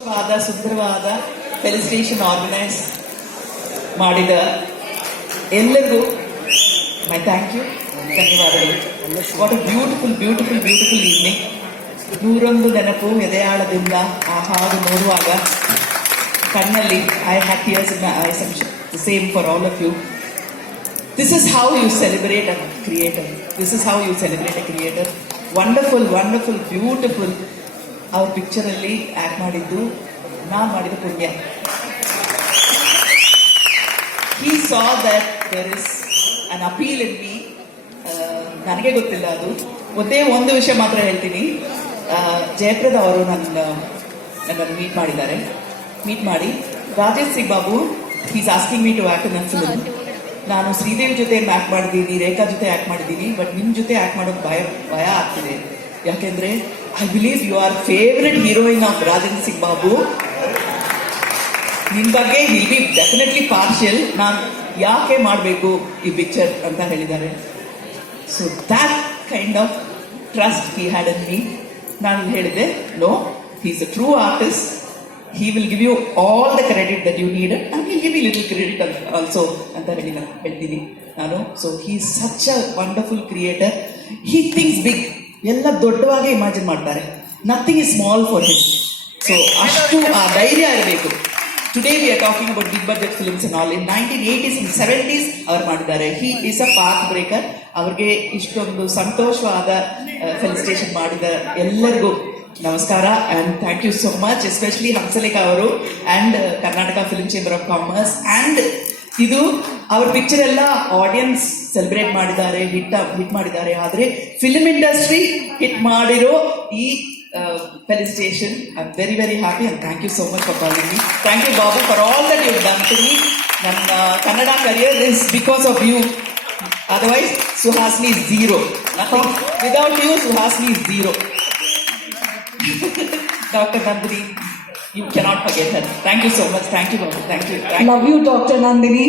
ಸುಂದರವಾದ ಸುಂದರವಾದ felicitation organise ಮಾಡಿದ ಎಲ್ಲರಿಗೂ ಮೈ ಥ್ಯಾಂಕ್ ಯು ಧನ್ಯವಾದಗಳು what a beautiful beautiful beautiful evening ನೂರೊಂದು ನೆನಪು ಎದೆಯಾಳದಿಂದ ಆ ಹಾಡು ನೋಡುವಾಗ ಕಣ್ಣಲ್ಲಿ I have tears in eyes same for all of you this is how you celebrate a creator. This is how you celebrate a creator. Wonderful, wonderful, beautiful. ಅವ್ರ ಪಿಕ್ಚರಲ್ಲಿ act ಮಾಡಿದ್ದು ನಾ ಮಾಡಿದ ಪುಣ್ಯ. He saw that there is an appeal in me ನನಗೆ ಗೊತ್ತಿಲ್ಲ ಅದು. ಒಂದೇ ಒಂದು ವಿಷಯ ಮಾತ್ರ ಹೇಳ್ತೀನಿ. ಜಯಪ್ರದ ಅವರು ನನ್ನ, ನನ್ನನ್ನು ಮೀಟ್ ಮಾಡಿದ್ದಾರೆ. ಮೀಟ್ ಮಾಡಿ, Rajesh Singh Babu is asking me to act in film ನಾನು ಶ್ರೀದೇವಿ ಜೊತೆ ಆಕ್ಟ್ ಮಾಡಿದ್ದೀನಿ, ರೇಖಾ ಜೊತೆ ಆಕ್ಟ್ ಮಾಡಿದ್ದೀನಿ ಬಟ್ ನಿಮ್ಮ ಜೊತೆ ಆಕ್ಟ್ ಮಾಡೋದು ಭಯ ಭಯ ಆಗ್ತಿದೆ. ಯಾಕೆಂದ್ರೆ I believe you are favourite heroine of Rajan Singh Babu ನಿನ್ ಬಗ್ಗೆ ವಿಲ್ ಬಿ ಡೆಫಿನೆಟ್ಲಿ ಪಾರ್ಷಿಯಲ್ ನಾನು ಯಾಕೆ ಮಾಡಬೇಕು ಈ ಪಿಕ್ಚರ್ ಅಂತ ಹೇಳಿದ್ದಾರೆ. So that kind of trust he had in me ನಾನು ಹೇಳಿದೆ no is a true artist he will give you all the credit that you need and give you little credit also ಅಂತ ಹೇಳಿ ನಾನು ಹೇಳ್ತೀನಿ. ನಾನು so he such a wonderful creator he things big ಎಲ್ಲ ದೊಡ್ಡವಾಗೇ imagine ಮಾಡ್ತಾರೆ. Nothing is small for him so ಅಷ್ಟು ಆ ಧೈರ್ಯ ಇರಬೇಕು. Today we are talking about big budget films and all in nineteen eighties in seventies ಅವ್ರು ಮಾಡಿದ್ದಾರೆ. He is a path breaker ಅವ್ರಿಗೆ ಇಷ್ಟೊಂದು ಸಂತೋಷವಾದ ಫೆಲಿಸಿಟೇಷನ್ ಮಾಡಿದ ಎಲ್ಲರಿಗೂ ನಮಸ್ಕಾರ and thank you so much especially Hamsalekha ಅವರು and Karnataka film chamber of commerce and ಇದು ಅವ್ರ ಪಿಕ್ಚರ್ ಎಲ್ಲ ಆಡಿಯನ್ಸ್ ಸೆಲೆಬ್ರೇಟ್ ಮಾಡಿದ್ದಾರೆ ಹಿಟ್ ಹಿಟ್ ಮಾಡಿದ್ದಾರೆ. ಆದರೆ ಫಿಲ್ಮ್ ಇಂಡಸ್ಟ್ರಿ ಹಿಟ್ ಮಾಡಿರೋ ಈ felicitation I very very happy and thank you so much for calling thank you Babu for all that you done to me ನನ್ನ Kannada career is because of you otherwise Suhasini zero nothing without you Suhasini zero doctor Nandini you cannot forget thank you so much thank you Babu thank you love you doctor Nandini